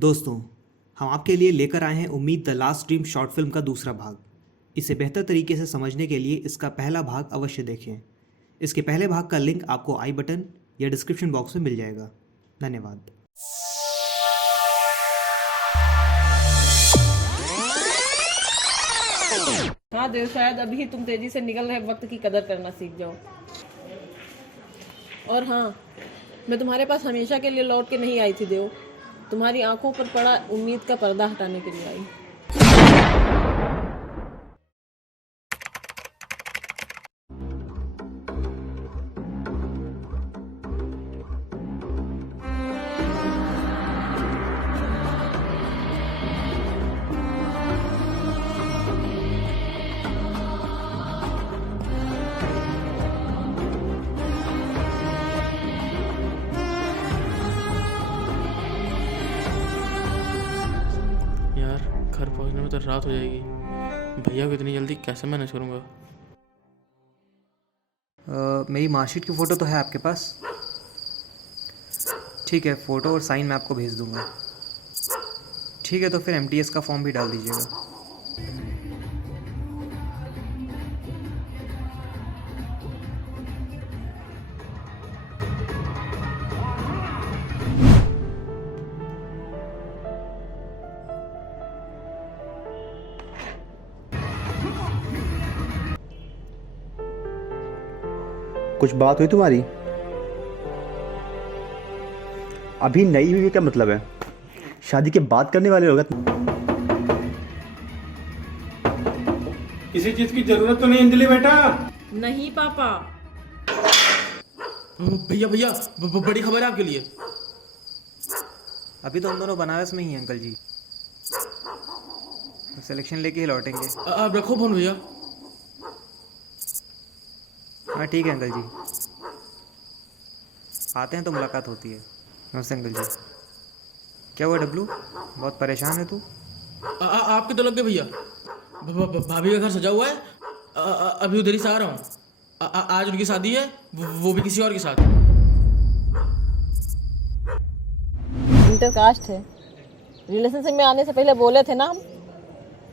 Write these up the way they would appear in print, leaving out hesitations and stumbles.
दोस्तों, हम आपके लिए लेकर आए हैं उम्मीद the last dream short film का दूसरा भाग। इसे बेहतर तरीके से समझने के लिए इसका पहला भाग अवश्य देखें। इसके पहले भाग का लिंक आपको आई बटन या डिस्क्रिप्शन बॉक्स में मिल जाएगा। धन्यवाद। हाँ देव, शायद अभी तुम तेजी से निकल रहे वक्त की कदर करना सीख जाओ। और हाँ, मैं तुम्हारे पास हमेशा के लिए लौट के नहीं आई थी देव, तुम्हारी आंखों पर पड़ा उम्मीद का पर्दा हटाने के लिए आई। यार, घर पहुंचने में तो रात हो जाएगी। भैया को इतनी जल्दी कैसे मैनेज करूँगा? मेरी मार्कशीट की फ़ोटो तो है आपके पास? ठीक है, फ़ोटो और साइन मैं आपको भेज दूंगा। ठीक है, तो फिर एमटीएस का फॉर्म भी डाल दीजिएगा। कुछ बात हुई तुम्हारी? अभी नई हुई क्या मतलब है? शादी के बाद करने वाले होगा? किसी चीज की जरूरत तो नहीं अंजलि बेटा? नहीं पापा। भैया भैया, बड़ी खबर है आपके लिए। अभी तो हम दोनों बनारस में ही हैं अंकल जी, तो सिलेक्शन लेके ही लौटेंगे। आप रखो फोन भैया। हाँ ठीक है अंकल जी, आते हैं तो मुलाकात होती है। नमस्ते अंकल जी। क्या हुआ डब्लू, बहुत परेशान है तू? आपके तो लग गए भैया। भाभी का घर सजा हुआ है। अभी उधर ही से आ रहा हूँ। आज उनकी शादी है, वो भी किसी और के साथ। इंटरकास्ट है। रिलेशनशिप में आने से पहले बोले थे ना हम,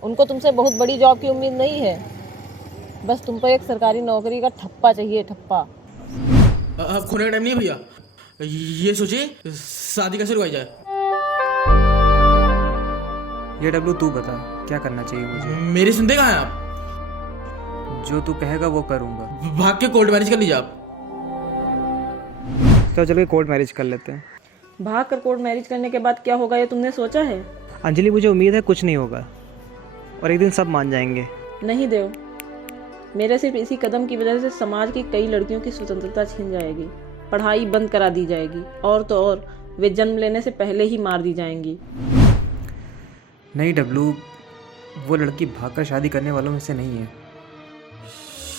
उनको तुमसे बहुत बड़ी जॉब की उम्मीद नहीं है, बस तुम पर एक सरकारी नौकरी का ठप्पा चाहिए, ठप्पा। अब खोने का टाइम नहीं है भैया। ये सोचिए शादी कैसे रुकवाई जाए। ये डब्लू तू बता, क्या करना चाहिए मुझे? मेरी सुनते कहाँ हैं आप? जो तू कहेगा वो करूँगा। भाग के कोर्ट मैरिज कर लीजिए आप। तो चल के कोर्ट मैरिज कर लेते हैं। भाग कर कोर्ट मैरिज करने के बाद क्या होगा ये तुमने सोचा है? अंजलि, मुझे उम्मीद है कुछ नहीं होगा और एक दिन सब मान जाएंगे। नहीं देव, मेरे सिर्फ इसी कदम की वजह से समाज की कई लड़कियों की स्वतंत्रता छीन जाएगी, पढ़ाई बंद करा दी जाएगी, और तो और वे जन्म लेने से पहले ही मार दी जाएंगी। नहीं डब्लू, वो लड़की भागकर शादी करने वालों में से नहीं है।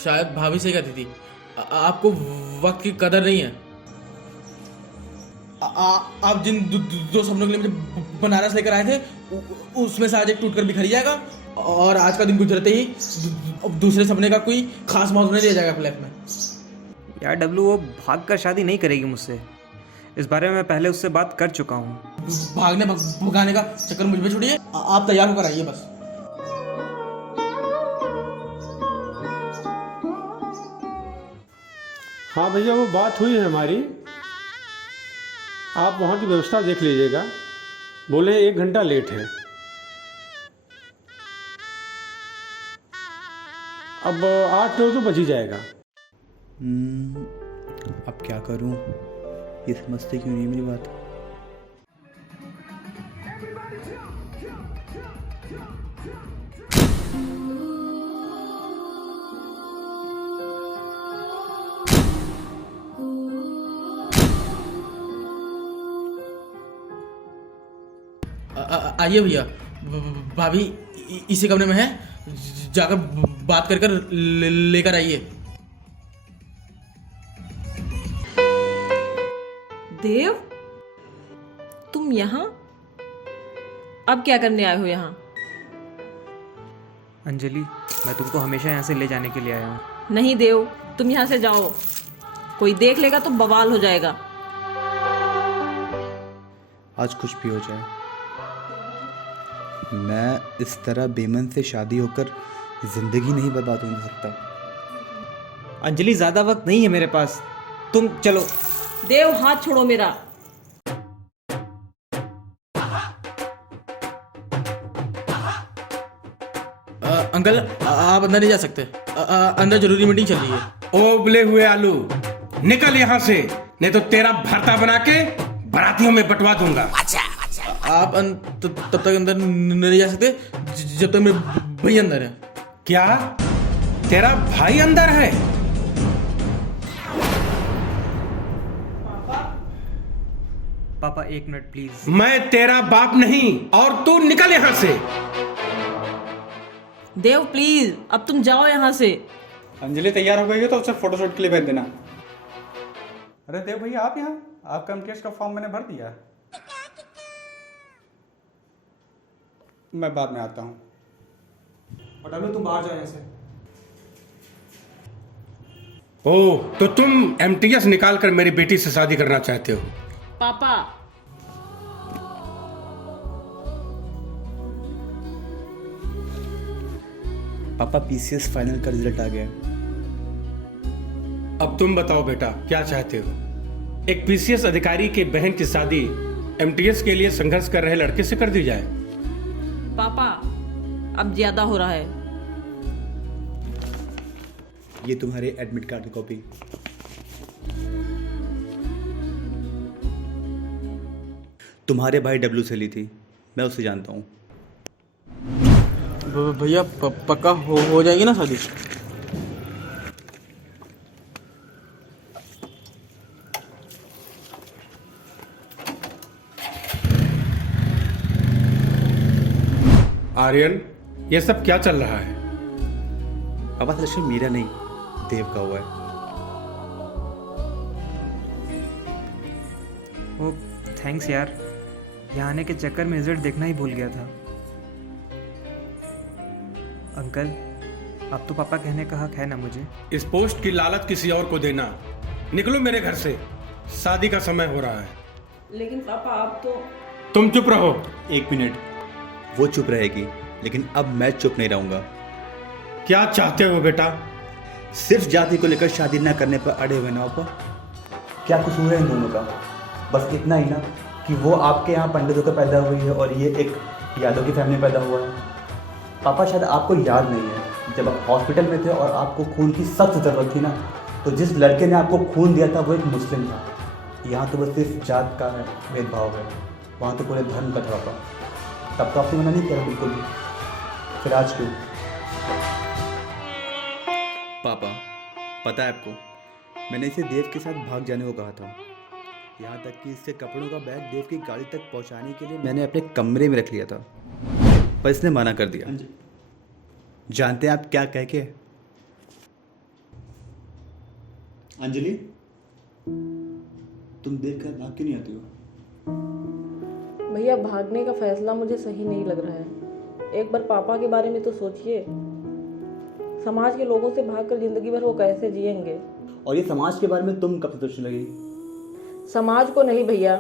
शायद भाभी से कहती थी, आपको वक्त की कदर नहीं है। आप जिन दो सपनों के लिए मुझे बनारस लेकर आए थे, उसमें से आज एक टूटकर बिखर जाएगा, और आज का दिन गुजरते ही दूसरे सपने का कोई खास मौका नहीं दिया जाएगा अपनी लाइफ में। यार डब्लू, वो भागकर शादी नहीं करेगी मुझसे। इस बारे में मैं पहले उससे बात कर चुका हूँ। भागने भगाने का चक्कर मुझ पे छोड़िए, आप तैयार होकर आइए बस। हाँ भैया, वो बात हुई है हमारी। आप वहाँ की व्यवस्था देख लीजिएगा। बोले 1 घंटा लेट है। अब 8-9 तो बज ही जाएगा। अब क्या करूं? ये समझते क्यों नहीं मेरी बात? आइए भैया, भाभी इसी कमरे में है, जाकर बात कर कर लेकर आइए। देव, तुम यहाँ? अब क्या करने आए हो यहाँ? अंजलि, मैं तुमको हमेशा यहाँ से ले जाने के लिए आया हूँ। नहीं देव, तुम यहाँ से जाओ, कोई देख लेगा तो बवाल हो जाएगा। आज कुछ भी हो जाए, मैं इस तरह बेमन से शादी होकर ज़िंदगी नहीं बर्बाद होने सकता। अंजलि, ज़्यादा वक्त नहीं है मेरे पास, तुम चलो। देव, हाथ छोड़ो मेरा। अंकल आप अंदर नहीं जा सकते। अंदर जरूरी मीटिंग चल रही है। ओ उबले हुए आलू, निकल यहाँ से, नहीं तो तेरा भरता बना के बारातियों में बंटवा दूंगा। आप तब तक अंदर नहीं जा सकते जब तक मेरे भैया अंदर है। क्या तेरा भाई अंदर है? पापा 1 मिनट प्लीज। मैं तेरा बाप नहीं, और तू निकल यहाँ से। देव प्लीज, अब तुम जाओ यहाँ से। अंजलि तैयार हो गई है तो उसे फोटोशूट के लिए भेज देना। अरे देव भैया, आप यहाँ? आपका एमटीएस का फॉर्म मैंने भर दिया। मैं बाद में आता हूँ। और डालो, तुम बाहर जाओ यहाँ से। ओ, तो तुम एमटीएस निकाल कर मेरी बेटी से शादी करना चाहते हो? पापा, पापा, पीसीएस फाइनल का रिजल्ट आ गया। अब तुम बताओ बेटा, क्या चाहते हो? एक पीसीएस अधिकारी की बहन की शादी एमटीएस के लिए संघर्ष कर रहे लड़के से कर दी जाए? पापा, अब ज्यादा हो रहा है। ये तुम्हारे एडमिट कार्ड की कॉपी। तुम्हारे भाई डब्लू से ली थी, मैं उसे जानता हूँ। भैया पक्का हो जाएगी ना शादी? आर्यन, ये सब क्या चल रहा है? पापा, सिलेक्शन मेरा नहीं, देव का हुआ है। ओ थैंक्स यार, यहाँ आने के चक्कर में रिजल्ट देखना ही भूल गया था। अंकल, अब तो पापा कहने का हक है ना मुझे? इस पोस्ट की लालच किसी और को देना। निकलो मेरे घर से, शादी का समय हो रहा है। लेकिन पापा, आप तो। तुम चुप रहो। 1 मिनट, वो चुप रहेगी, लेकिन अब मैं चुप नहीं रहूंगा। क्या चाहते हो बेटा? सिर्फ जाति को लेकर शादी ना करने पर अड़े हुए ना पापा। क्या कसूर है इन दोनों का? बस इतना ही ना कि वो आपके यहाँ पंडित होकर पैदा हुई है और ये एक यादव की फैमिली में पैदा हुआ है। पापा, शायद आपको याद नहीं है, जब आप हॉस्पिटल में थे और आपको खून की सख्त ज़रूरत थी ना, तो जिस लड़के ने आपको खून दिया था वो एक मुस्लिम था। यहाँ तो बस सिर्फ जात का है भेदभाव है, वहाँ तो पूरे धर्म का था पापा। तब तो आपने मना नहीं किया बिल्कुल भी, फिर आज क्यों? पापा, पता है आपको, मैंने इसे देव के साथ भाग जाने को कहा था। यहाँ तक कि इसके कपड़ों का बैग देव की गाड़ी तक पहुँचाने के लिए मैंने अपने कमरे में रख लिया था, पर इसने मना कर दिया। जानते हैं आप क्या कह के? अंजलि, तुम देव के साथ भाग क्यों नहीं आती हो? भैया, भागने का फैसला मुझे सही नहीं लग रहा है। एक बार पापा के बारे में तो सोचिए। समाज के लोगों से भागकर जिंदगी भर वो कैसे जिएंगे? और ये समाज के बारे में तुम कब से सोचने लगी? समाज को नहीं भैया,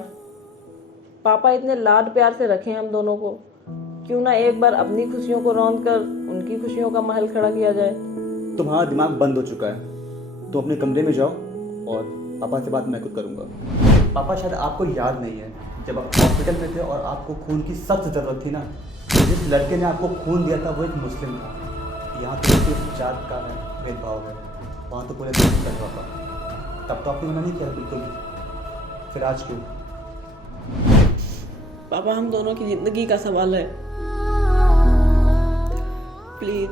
पापा इतने लाड प्यार से रखे हम दोनों को, क्यों ना एक बार अपनी खुशियों को रौंद कर उनकी खुशियों का महल खड़ा किया जाए। तुम्हारा दिमाग बंद हो चुका है, तुम अपने कमरे में जाओ और पापा से बात मैं खुद करूँगा। पापा, शायद आपको याद नहीं है, जब आप हॉस्पिटल में थे और आपको खून की सख्त ज़रूरत थी ना, तो जिस लड़के ने आपको खून दिया था वो एक मुस्लिम था। यहाँ तो सिर्फ जात का है भेदभाव है, वहाँ तो पूरे धर्म का था पापा। तब तो आपने मना नहीं किया बिल्कुल भी, फिर आज क्यों? पापा, हम दोनों की जिंदगी का सवाल है, प्लीज।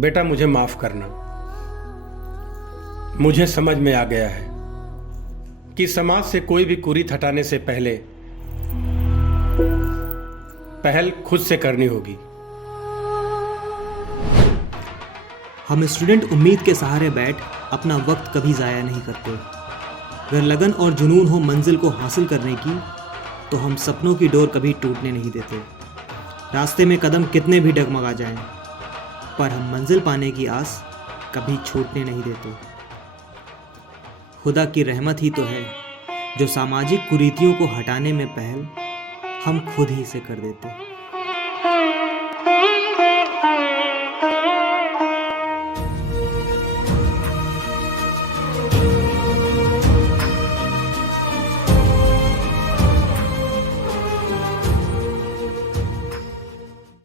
बेटा, मुझे माफ करना। मुझे समझ में आ गया है कि समाज से कोई भी कुरीत हटाने से पहल खुद से करनी होगी। हम स्टूडेंट उम्मीद के सहारे बैठ अपना वक्त कभी ज़ाया नहीं करते। अगर लगन और जुनून हो मंजिल को हासिल करने की, तो हम सपनों की डोर कभी टूटने नहीं देते। रास्ते में कदम कितने भी डगमगा जाएं, पर हम मंजिल पाने की आस कभी छूटने नहीं देते। खुदा की रहमत ही तो है जो सामाजिक कुरीतियों को हटाने में पहल हम खुद ही से कर देते हैं।